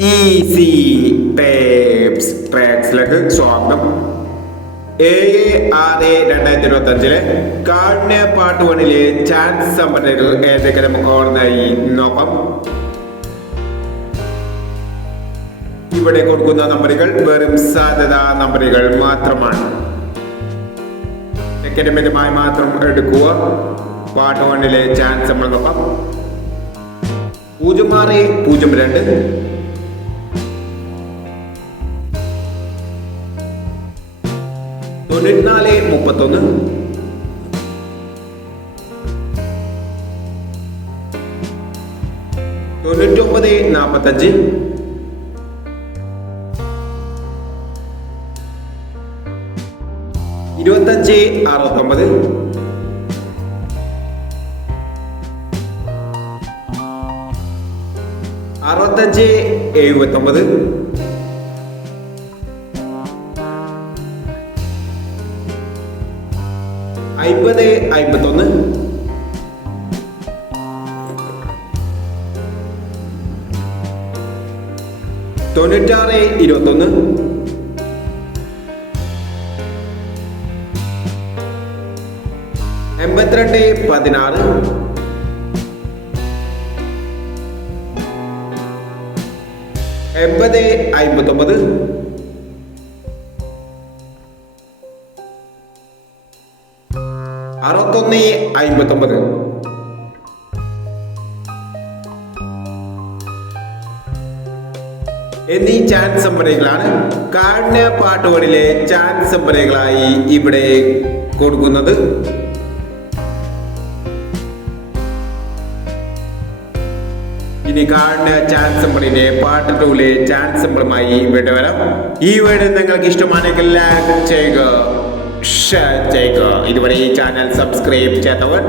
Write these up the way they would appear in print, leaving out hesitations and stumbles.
Easy tapes ട്രാക്സിലേക്ക് സ്വാഗതം. 7/6/2025 കാഠിന്യ part 1 chance സമ്പന്നകൾ ഏതൊക്കെ നമുക്ക് ഓർമ്മയായി നോക്കാം. ഇവിടെ കൊടുക്കുന്ന നമ്പറുകൾ വെറും സാധ്യതാ നമ്പറുകൾ മാത്രമാണ്. അക്കാഡമികമായി മാത്രം എടുക്കുക. പാർട്ട് 1 ചാൻസ് നമ്മൾ നോക്കാം. 0602 9431 9945 2569 6579 5051 9621 8216 8059 6159 എന്നീ ചാൻസ് നമ്പറുകളാണ് കാഠിന്യ പാർട്ട് 1 ചാൻസ് നമ്പറുകളായി ഇവിടെ കൊടുക്കുന്നത്. ഇനി കാഠിന്യ ചാൻസ് നമ്പറിന്റെ പാർട്ട് 2 ചാൻസ് നമ്പറുമായി ഇവിടെ വരാം. ഈ വീഡിയോ നിങ്ങൾക്ക് ഇഷ്ടമാണെങ്കിൽ ലൈക്ക് ചെയ്യുക, ഷെയർ ചെയ്യുക. ഇതുവരെ ഈ ചാനൽ സബ്സ്ക്രൈബ് ചെയ്യാത്തവർ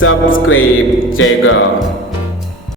സബ്സ്ക്രൈബ് ചെയ്യുക.